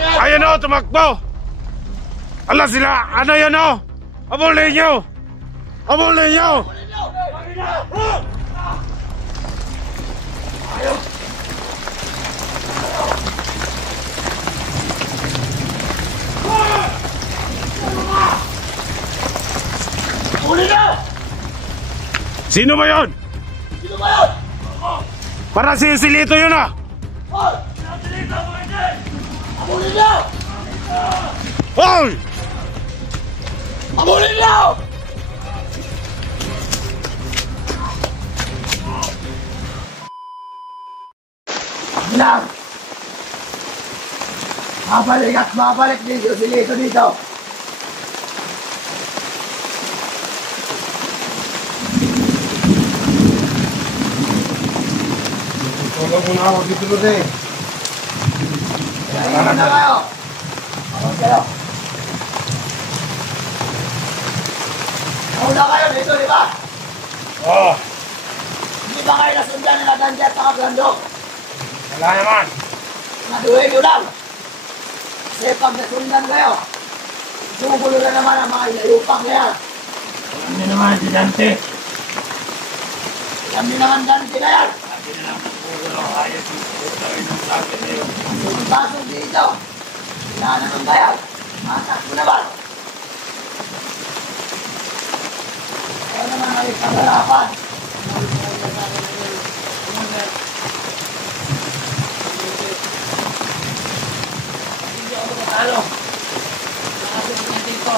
Ayan o, tumakbo! Ala sila! Ano yan o? Abulin nyo! Abulin nyo! Sino ba yun? Sino ba yun? Para si Silito yun ah! Hoy! Silito! Abulin nyo! Hoy! Abulin nyo! Lang! Babalik at babalik dito, Silito dito! Tulog mo na ako dito rin. Kaya na kayo! Tawag kayo! Nauna kayo dito, di ba? Oo. Hindi ba kayo nasundan nila Ganja at saka Blandok? Wala naman. Naduhin nyo lang! Kasi pag nasundan kayo, sugulo na naman ang mga ilayupang na yan. Alam niyo naman si Dante. Alam nyo naman Dante na yan! Sabi na lang magpulo. Ayos yung pulo ng sabi niyo. Yung pasok dito, kailangan naman bayan. Matak mo naman. Kaya naman ay pagalapan. Hindi ako matalo. Nakasok na dito.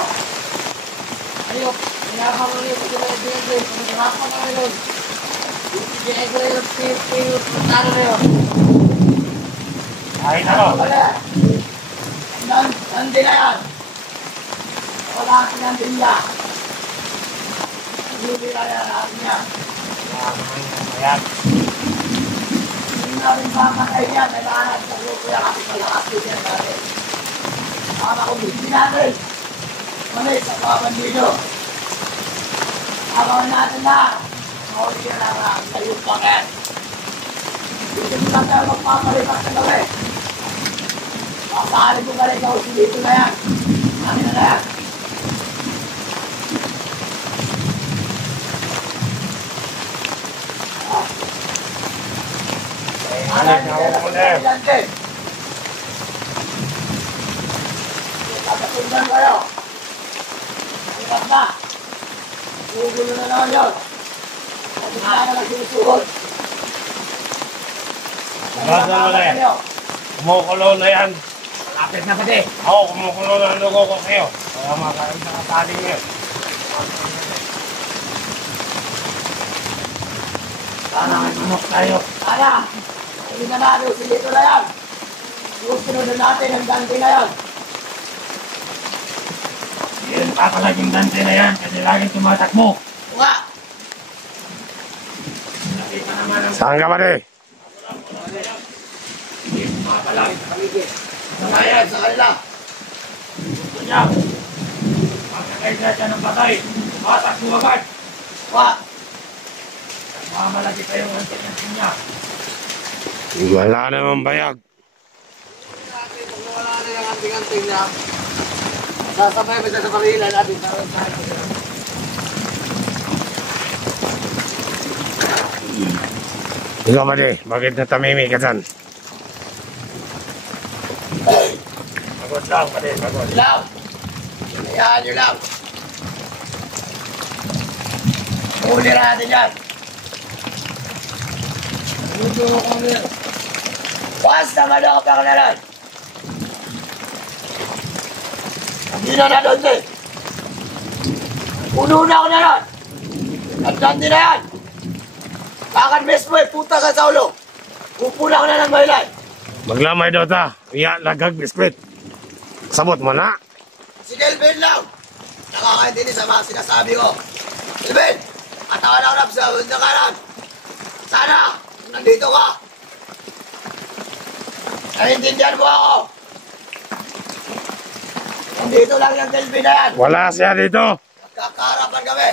Ayok, kailangan mo rin ito na ibigay. Pagkakapan na rin. Ibigay ko rin yung matalo na yun. Ay na ko. Nandi na yan. Wala ka nandi niya. Hindi na yan natin niya. Ayan. Hindi namin mamatay niya. Kailangan natin sa grupo yan kasi malakas din yan natin. Tama kung hindi natin. Mali sa mga bandido. Tama natin na. Mahuli na lang ang layong pangit. Hindi na tayo magpapalipas na gabi. Papahalin ko galing ako dito na yan. Amin na yan. Alam niyo na ako na yan. Tagasundan kayo. Ipas na. Gugulo na naman yun. Kasi na nagsusuhod. Nasa mo na yan. Kumukulo na yan. Malapit na pati. Ako, kumukulo na ang lugo ko kayo. Kaya makain sa katali niyo. Sana may tumok tayo. Sana. Hindi na natin si dito na yan. Susunod na natin ang Dante na yan. Yan papalaging Dante na yan kasi laging tumatakbo. Nga. Saan ka ba rin? Sana yan, sa kanila. Gusto niya. Pagkakita siya ng patay. Matakbo agad. Nga. Mamalagi pa yung antinansin niya. Wala naman bayag. Kung wala na yung anting-anting na, sasabay ba sa parilan natin? Ikaw ba di? Bakit natamimi ka dyan? Pagod lang pa di, pagod. Lang! Hayaan nyo lang! Huli natin yan! Basta manok ang nalan! Hindi na doon din! Puno na ako nalan! At nandi na yan! Bakit mismo puta ka sa ulo! Pupula ko na ng mailay! Maglamay daw ta. Iya, lagag biskwit. Sabot mo na. Si Kelvin lang! Nakakaintindi sa mga sinasabi ko. Kelvin! Katawan ako na sa kanan! Sana! Nandito ka! Naintindihan mo ako! Nandito lang yung Kelvin na yan! Wala siya dito. Magkakaharapan kami!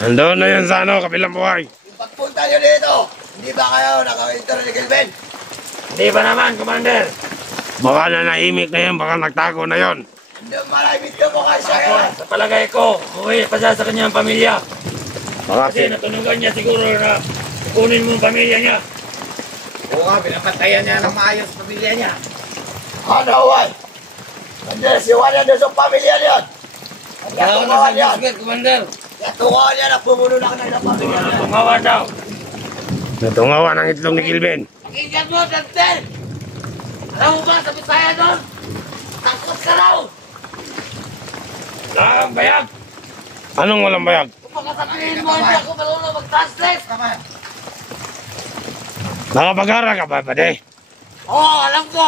Nandun na yun sa kabilang buhay. Yung pagpunta nyo dito, hindi ba kayo nakakita ni Kelvin? Hindi ba naman, Commander? Baka nanahimik na yan, baka nagtago na yon. Hindi malahimik ka mo kay siya yan. Sa palagay ko, uwi pa siya sa kanyang pamilya. Baka Kasi natunugan niya siguro na kunin mo ang pamilya niya. Oo nga, pinapatayan niya ng maayos sa pamilya niya. Ano, Juan? Commander, si Juan yan doon sa pamilya niya. Katungawan yan. Commander. Katungawan yan, pumuno na ka ng pamilya niya. Tungawan daw. natungawan ang itlog ni Kilvin. Pakinggan mo, Dante! Alam mo ba, sa Bisaya doon? Takot ka raw! Lang bayag. Anong walang bayag? Kung pagkasabihin mo, hindi ako marunong mag-translate! Nakapag-aral ka ba, pade? Oo, alam ko!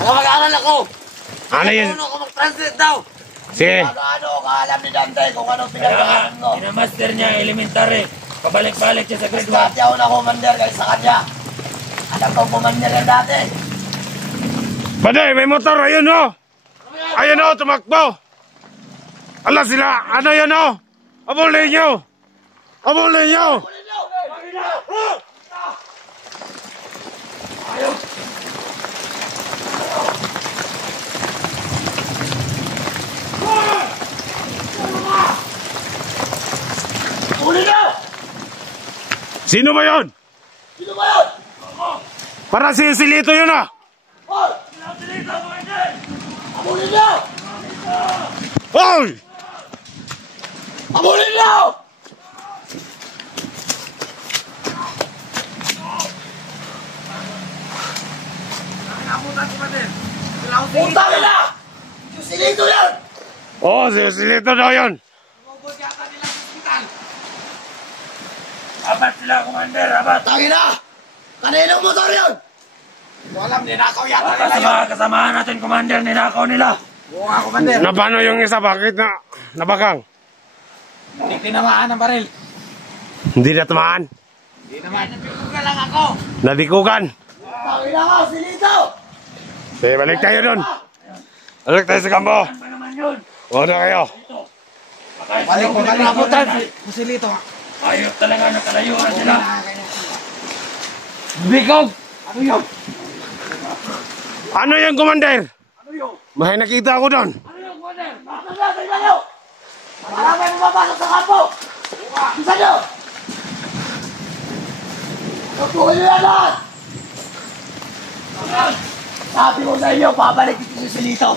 Mag-aaral ako! Ano yun? Marunong ako mag-translate daw! Sige. Ano ka alam ni Dante kung ano Kaya pinag-aaral mo? inamaster niya elementary. Pabalik-balik siya sa Mas grade 1. dati ako na commander kaysa sa kanya. Alam ko commander yan dati. Pade, may motor. Ayun o. Ayun o, tumakbo. Ala sila. Ano yan o? Abulin nyo. Abulin nyo. Huli na! Sino ba yun? Sino ba yun? Para si Silito yun ah. Hoy! Abulin niyo! Hoy! Abulin niyo! Putang ina! Yung silito yan! Oo, si Silito daw yun. Apat sila, Commander. Apat. Putang ina! Kaninong motor yun? Walang ninakaw yata Baka sa mga kasamahan natin, Commander, ninakaw nila. Oo nga, commander. Na paano yung isa? Bakit na nabakang? Hindi tinamaan ang baril. Hindi na tamaan. Hindi naman. Napikugan lang ako. Nadikukan. Putang ina ka, silito! Sige, balik tayo dun. Balik tayo sa kampo. Ano ba naman yun? Huwag na kayo. Balik mo ka nabutan. Silito. Ayok talaga, nakalayuan sila. Bigog! Ano yun? Ano yung commander? Ano yun? May nakita ako doon. Ano yun, commander? Bakit na, tingnan nyo! Marami bumabasok sa kampo! Isa nyo! Tutuhin nyo yan lahat! Sabi ko sa inyo, babalik ito yung silito.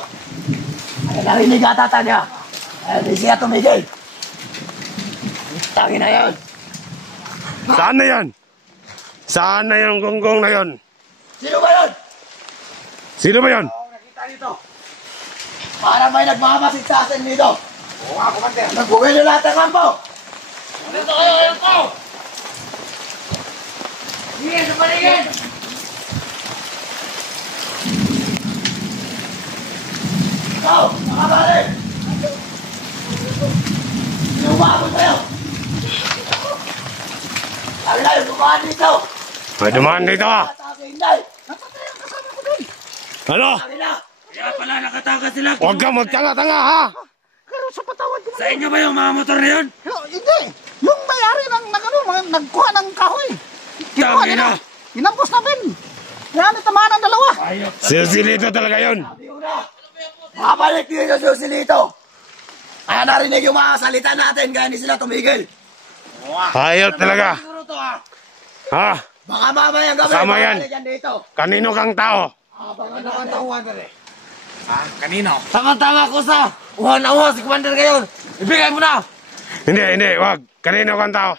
Ay, narinig atata niya. Ay, hindi siya tumigil. Tangin na yun. Saan na yan? Saan na yung gonggong na yon? Sino ba yun? Sino ba yon? Oo, nakita dito. Parang may nagmamasid sa atin dito. Oo nga, commander. Nagbuhay nyo lahat ng kampo. Dito kayo, kayo po. Sige, sa paligid. Ikaw, nakabalik. Lumabot kayo. Sabi na yung dumaan dito. May dumaan dito ah. Sabi, hindi. Ano? Sabi na. Kaya pala nakatakas sila. Huwag ka magtanga-tanga ha. Pero sa patawad ko Sa inyo ba yung mga motor na yun? hindi. Yung may-ari ng nagkuha ng kahoy. Kinuha Tangina. nila. Inampos namin. Yan, tamaan ang dalawa. Ayok. Si Silito talaga yon. Babalik dito sa Silito. Kaya narinig yung mga salita natin, kaya hindi sila tumigil. Hayop talaga. Siguro to ha. Ha? Baka mamayang gabi, Tama yan. babalik yan dito. Kanino kang tao? Baka nakantahuan na rin. Ha? Kanino? Tama-tama ko sa uhan na uhan si Commander ngayon. Ibigay mo na. Hindi, wag. Kanino kang tao?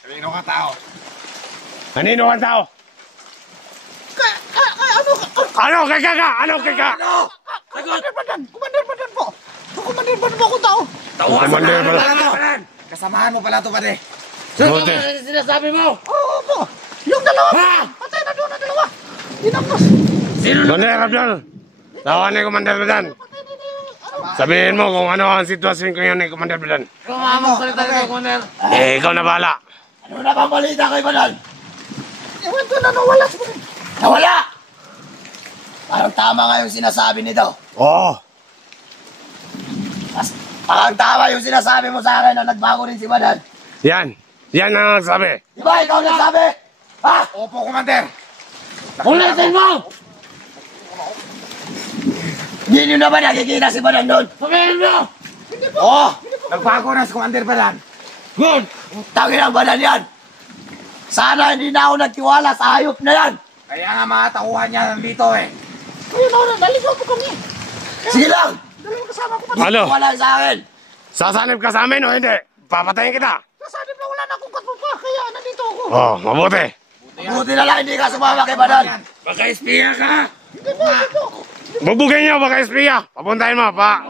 Kanino ka tao? Kanino kang tao? Ano? Ano kay ka? Ano kay ka? Ano? Commander Badan. Commander Badan po. Commander Badan po akong tao. Tawa sa Commander mga pala. kalan. Kasamahan mo pala to pare. Buti. Sinasabi mo? Oo po. Yung dalawa. Ha? Patay na doon ang dalawa. Inampos. Sino na? Commander Abdul. Tawagan ni Commander Badan. Sabihin mo kung ano ang sitwasyon ko yun ni Commander Badan. Kumamang salita nito, Commander. Ikaw na bahala. Ano na bang balita kay Banal? Ewan ko na nawala si Badan. Nawala! Parang tama nga yung sinasabi nito. Oo. Parang tama yung sinasabi mo sa akin na nagbago rin si Banal. Yan. Yan ang nagsabi. Di ba ikaw nagsabi? Ha? Opo, Commander. Ulitin mo! Hindi nyo na ba nakikita si Badan doon? Sabihin mo! Oo! Nagbago na si Commander Badan. Good! Tangin ang Badan yan! Sana hindi na ako nagtiwala sa hayop na yan! Kaya nga mga tauhan niya nandito eh. Ayun na, naligaw po kami. Sige lang! Dalawang kasama ko pa. Ano? Wala sa akin! Sasanib ka sa amin o hindi? Papatayin kita. Nasanib na wala na akong katulpa, kaya nandito ako. Oh, mabuti. Buti na lang hindi ka sumama kay Badan! Baka espiya ka! Hindi po. Bugbugin niyo baka espiya. Papuntahin mo pa.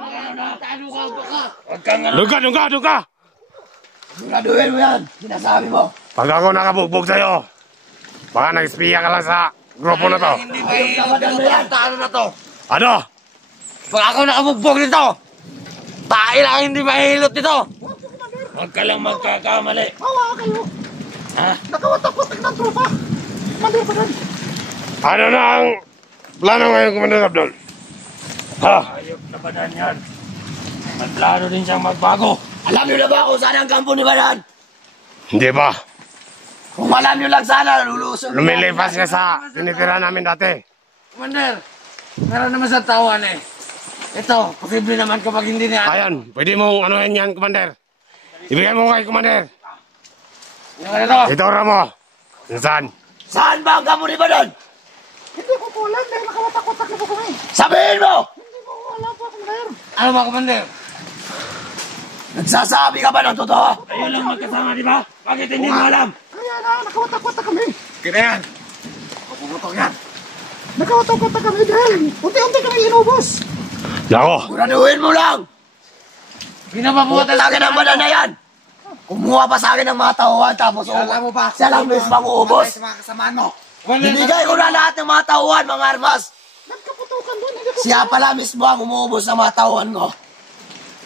Huwag kang ano. Doon ka. Siguraduhin mo yan! Sinasabi mo! Pag ako nakabugbog sa'yo, baka nag-espiya ka lang sa grupo na to. Hindi Ayun na Badan na yan! Ano na to? Ano? Pag ako nakabugbog nito, tayo lang hindi mahilot nito. Huwag ka lang magkakamali. Awa kayo. Ha? Nakawatak-watak ng tropa. Commander Badan. Ano na ang plano ngayon, Commander Abdul? Ha? Ayop na Badan yan. May plano din siyang magbago. Alam nyo na ba kung saan ang kampo ni Badan? Hindi ba? Kung alam nyo lang sana, lulusong Lumilipas ka sa tinitira namin dati. Commander, meron naman sa tawan eh. Ito, posible naman kapag hindi niya. Ayan, pwede mong anuhin yan, Commander. Ibigay mo kay Commander. Ano ito? Ito mo. Saan? Saan ba ang kampo ni Badan? Hindi ko po alam dahil nakawatak-watak na po kami. Sabihin mo! Hindi ko alam po, Commander. Ano ba, Commander? Nagsasabi ka ba ng totoo? Kayo lang magkasama, di ba? Bakit hindi mo alam? Kaya na, nakawatak-watak kami. Kaya yan. Pupumutok yan. Nakawatak-watak kami dahil unti-unti kami inubos. Nako. Siguraduhin mo lang! Binababuhat Sa akin ang Badan na yan! Kumuha pa sa akin ng mga tauhan tapos siya lang mismo ang uubos. Binigay ko na lahat ng mga tauhan, mga armas. Nagkaputukan doon, hindi ko Siya pala mismo ang umuubos sa mga tauhan ko.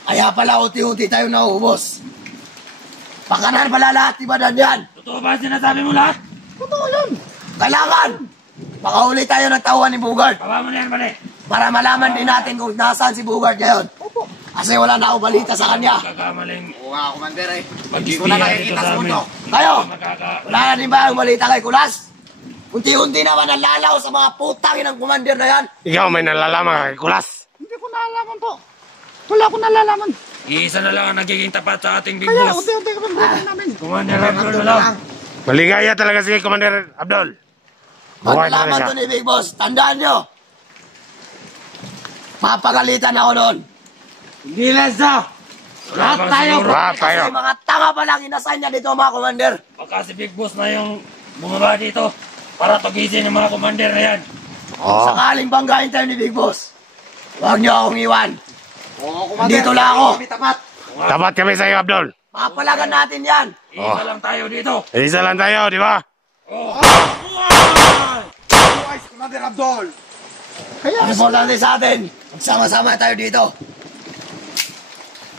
Kaya pala unti-unti tayo nauubos. Pakanan pala lahat ni Badan yan. Totoo ba ang sinasabi mo lahat? totoo yun. Kailangan! Makahuli tayo ng tauhan ni Bugard Baba mo na yan, mali. para malaman din natin kung nasaan si Bugard ngayon. Opo. Kasi wala na akong balita sa kanya. Kagamaling Oo nga, Commander eh. pag-ispiya dito sa amin. Kayo, Makaka... wala na din ba ang balita kay Kulas? Unti-unti naman ang lalaw sa mga putangin ng commander na yan. Ikaw may nalalaman kay Kulas. Hindi ko nalalaman po. Wala ko nalalaman. Iisa na lang ang nagiging tapat sa ating big Kaya boss. unti-unti kami buhay namin. Commander Abdul na lang. Maligaya talaga si Commander Abdul. Buhay talaga Pag siya. to ni Big Boss, tandaan nyo. Mapagalitan ako noon. Hindi lang sa... Lahat tayo. Lahat tayo. Kasi mga tanga pa lang inassign niya dito mga commander. Baka si big boss na yung bumaba dito para pagisin yung mga commander na yan. Oo. Sakaling banggain tayo ni Big Boss. Huwag nyo akong iwan. Dito lang ako. Tapat kami sa iyo, Abdul. Papalagan natin yan. Iisa lang tayo dito. Isa lang tayo, di ba? Kaya, Ang importante sa atin, magsama-sama tayo dito.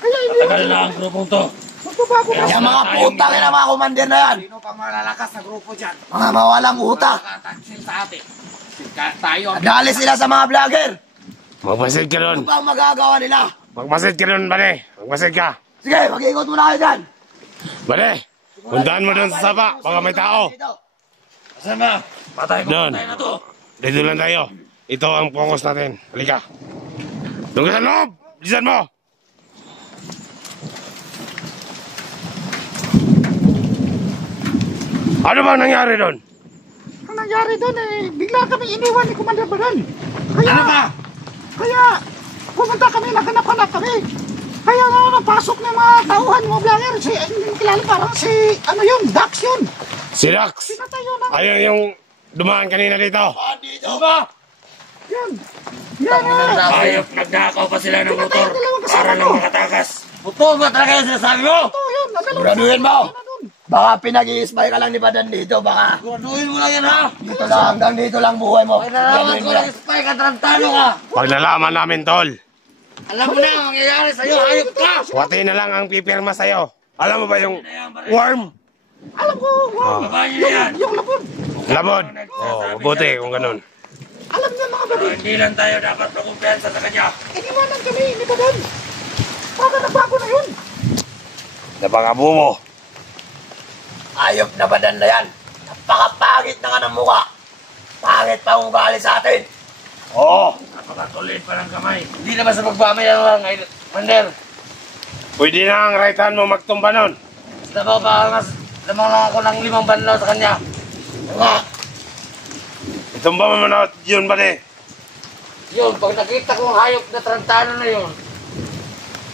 kaya hindi Tagal na ang grupong to. magbabago na. Yung mga putang na mga commander na yan. Sino pang malalakas na grupo dyan? Mga mawalang utak. Tatansin sa atin. Tayo. Dali sila sa mga vlogger. Magpasid ka Ano nun. ba ang magagawa nila? Magpasid ka nun, Bane. Magpasid ka. Sige, mag-ikot muna kayo dyan. Bane, puntahan mo doon sa sapa. Baka may tao. Dito. Saan ba? Patay ko Doon. patay na to. Dito lang tayo. Ito ang focus natin. Halika. Doon ka sa loob. Bilisan mo. Ano bang nangyari doon? Ang nangyari doon bigla kami iniwan ni Commander Badan. Kaya, Ano ba? Kaya, pumunta kami, naghanap-hanap kami. Kaya napasok ng mga tauhan, mga vlogger. Si, hindi kilala parang si, ano yun, Dax yun. Si Dax. Pinatay yun ang, Ayun yung dumaan kanina dito. Dito. Ano ba? yun. Yan Ayop, nagnakaw pa sila ng motor para lang makatakas. Puto ba talaga yung sinasabi mo? Ito yun. Siguraduhin mo. Baka pinag-i-spy ka lang ni Badan dito. Baka Siguraduhin mo lang yan ha. dito lang, hanggang dito lang buhay mo. Nalaman ko lang spy ka, tarantado ka. Pag nalaman namin, tol. Alam mo na ang mangyayari sa'yo, ayop ka. Wati na lang ang pipirma sa'yo. Alam mo ba yung worm? Alam ko, wow. Babae niyo yan. Yung labon. Labod. Oh, mabuti kung ganun. Alam niya mga Pero babi. hindi lang tayo dapat makumpiyansa sa kanya. Iniwanan kami ni Badan. Para nagbago na yun. Napakabumo. Ayop na Badan na yan. Napakapangit na nga ng mukha. Pangit pa ang ugali sa atin. Oo. Napakatuloy pa ng kamay. Hindi naman sa pagmamayan lang, Commander. Pwede na ang right hand mo magtumba nun. Lamang lang ako ng 5 banlaw sa kanya. Nga. Itumba mo na yun ba de? Yun, pag nakita kong hayop na Trantano na yun,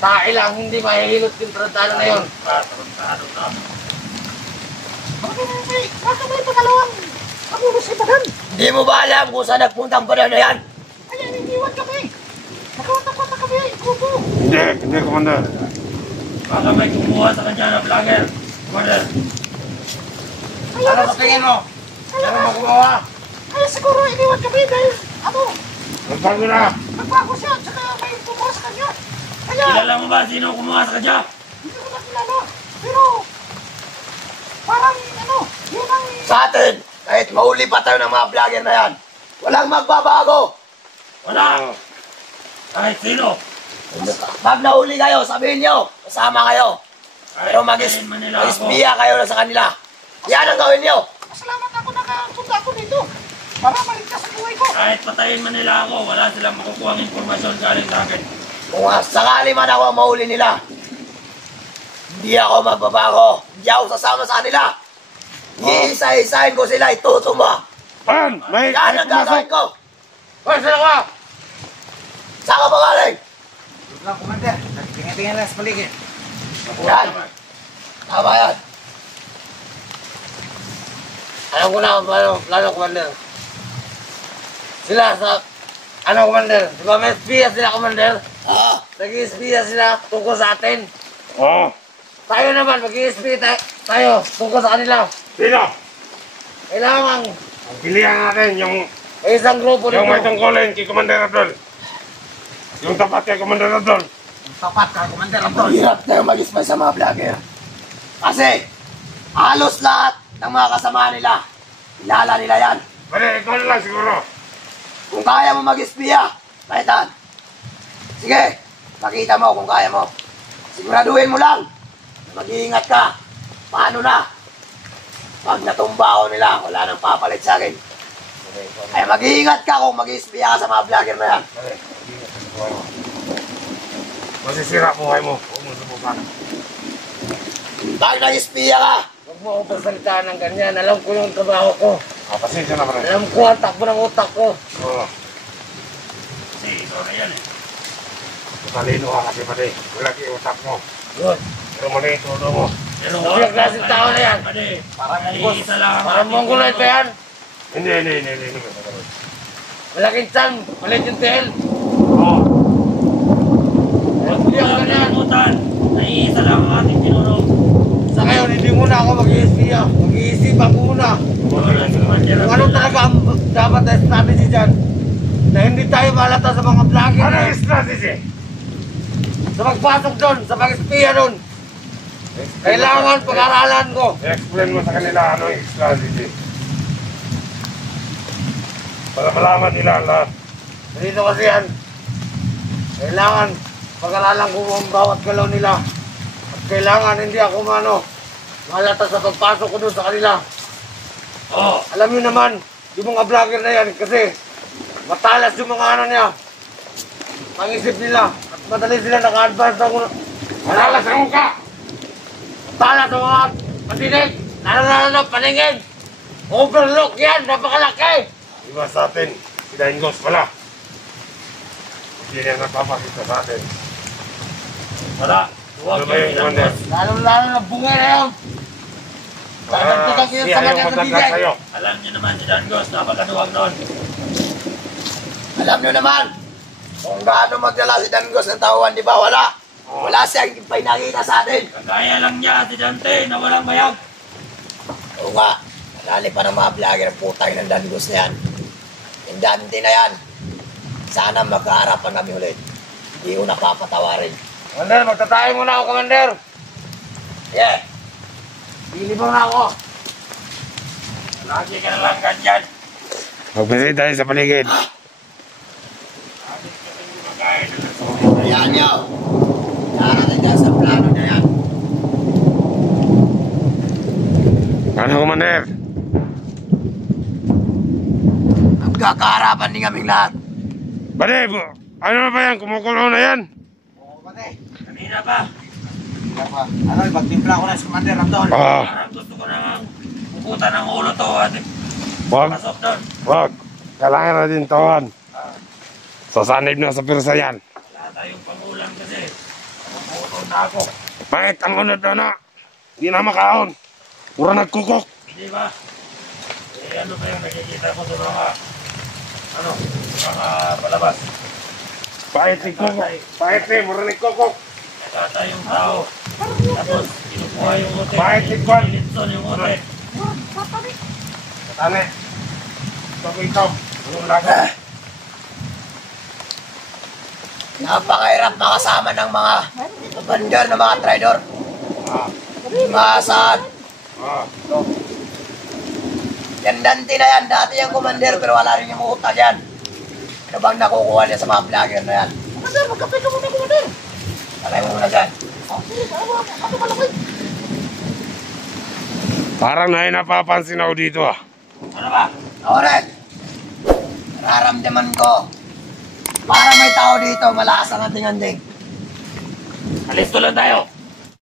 tae lang, hindi mahihilot yung Trantano na yun. Trantano na. Bakit may pangalawang pag-urusibagan? Hindi mo ba alam kung saan nagpuntang pa na yan? Ay, iniwan kami. Nakawatak na kami, kubo. Hindi, Commander. Baka may kumuha sa kanya na vlogger. Commander. Ano sa tingin mo? Ano mo kumuha? Ay, siguro iniwan kami dahil, Magbago na. nagbago siya, tsaka may tumuha sa kanya. Kaya, Kilala mo ba sino kumuha sa kanya? hindi ko na kilala. Pero, parang, yun ang... Sa atin, kahit mahuli pa tayo ng mga vlogger na yan, walang magbabago. Wala. Kahit sino. Pag nahuli kayo, sabihin nyo, kasama kayo. Pero mag-espiya kayo na sa kanila. Yan ang gawin nyo. Masalamat ako nakapunta ako dito. Para maligtas ang buhay ko. Kahit patayin man nila ako, wala silang makukuha ng impormasyon galing sa akin. Kung sakali man ako ang mahuli nila, hindi ako magbabago. Hindi ako sasama sa kanila. Iisa-isahin ko sila, itutumba. Pan, may Yan ang gagawin ko. Hoy, sino ka? Saan ka ba galing? Lang, Commander. Tingnan-tingnan lang sa paligid. Yan. Tama yan. Alam ko na kung plano, Commander. Sila sa... Commander? Di ba may espiya sila, Commander? Nag-i-espiya sila tungkol sa atin. Oo. Tayo naman, mag-i-espiya tayo tungkol sa kanila. Sino? Kailangan Ang pilihan natin yung isang grupo may nito. tungkulin kay Commander Abdul. Yung tapat kay Commander Abdul. Tapat ka, Commander Abdul. Hirap tayo mag-spy sa mga vlogger. Kasi, halos lahat ng mga kasama nila, kilala nila yan. Pwede, ikaw na lang siguro. Kung kaya mo mag-espiya, Kaitan. Sige, makita mo kung kaya mo. Siguraduhin mo lang. Mag-iingat ka. Paano na? Pag natumba ako nila, wala nang papalit sa akin. Ay mag-iingat ka kung mag-espiya ka sa mga vlogger na yan. Masisira buhay mo. Huwag mo subukan. Pag nag-espiya ka, Huwag mo akong pagsalitaan ng ganyan. Alam ko yung trabaho ko. Pasensya na pare. Alam ko ang takbo ng utak ko. Oo. Kasi ikaw na yan eh. Matalino ka kasi pare. Malaki utak mo. Good. Pero mali yung todo mo. Pero hindi ang klaseng tao na yan. Parang mongoloid pa yan. Hindi. Malaking chan. Malit yung tail. Oo. Hindi ako ganyan. Naiisa lang ang ating tinuro. Sa ngayon, hindi muna ako mag-iisiya. Mag-iisipan ko muna. Kung ano talaga ang dapat na strategy dyan. Na hindi tayo malata sa mga vlogger. Ano yung strategy? Sa magpasok doon, sa pag-espiya doon. Kailangan pag-aralan ko. I-explain mo sa kanila ano yung strategy. Para malaman nila ang lahat. Dito kasi yan. Kailangan pag-aralan ko ang bawat galaw nila. At kailangan hindi ako malata sa pagpasok ko doon sa kanila. Oh, alam niyo naman, yung mga vlogger na yan kasi matalas yung mga niya. Pang-isip nila. At madali sila naka-advance ng Malalas ang muka! matalas ang mga patinig. Lalo paningin. Overlook yan, napakalaki. Iba sa atin, si Daingos pala. Hindi niya nagpapakita sa atin. Wala. Ano ba yung Commander? Lalo na bungay na yun. Siya yung magdagdag sa'yo. Alam niyo naman si Dangos, napakaduwag nun. alam nyo naman, kung gaano magdala si Dangos ng tauhan, di ba? Wala siyang pinakita sa atin. Kagaya lang niya si Dante na walang bayag. Oo nga, nalali pa ng mga vlogger ang putay ng Dangos na yan. Yung Dante na yan, sana magkaharapan kami ulit. Hindi ko napapatawarin. Commander, magtatayo muna ako, Commander. Yeah. Bilibang na ako. Lagi ka na lang ganyan. Magpili tayo sa paligid. Ayan nyo. Darating ka sa plano na yan. Ano, Commander? Magkakaharapan din kaming lahat. Bade, ano na ba yan? Kumukulo na yan? Oo, pare. Kanina pa. Ano, magtimpla ko na sa Commander Ramdon. Parang gusto ko nang puputan ng ulo to at Wag, pasok doon. wag. Kailangan na din tawan. Sasanib na sa pirsa yan. Wala tayong pangulang kasi. Puputol na ako. Bakit ang unod na? Hindi na makaon. Pura nagkukok. Hindi ba? Eh ano ba yung nakikita ko sa mga ano, mga palabas? Bakit nagkukok? Bakit eh, pura nagkukok. Nagkata yung tao. Tapos kinukuha yung ute. Bakit ikaw? Nilitson yung ute. Tane. Ito ikaw. Anong laga? Napakahirap makasama ng mga commander na mga trader. Mga saan? Yan dante na yan. Dati yung commander pero wala rin yung utak yan. Ano bang nakukuha niya sa mga vlogger na yan? Commander, magkape ka muna, Commander. Talay mo muna dyan. Ano malaki? Parang na napapansin ako dito ah. Ano ba? Oret! Nararamdaman ko. Para may tao dito, malakas ang ating anding. Alis lang tayo.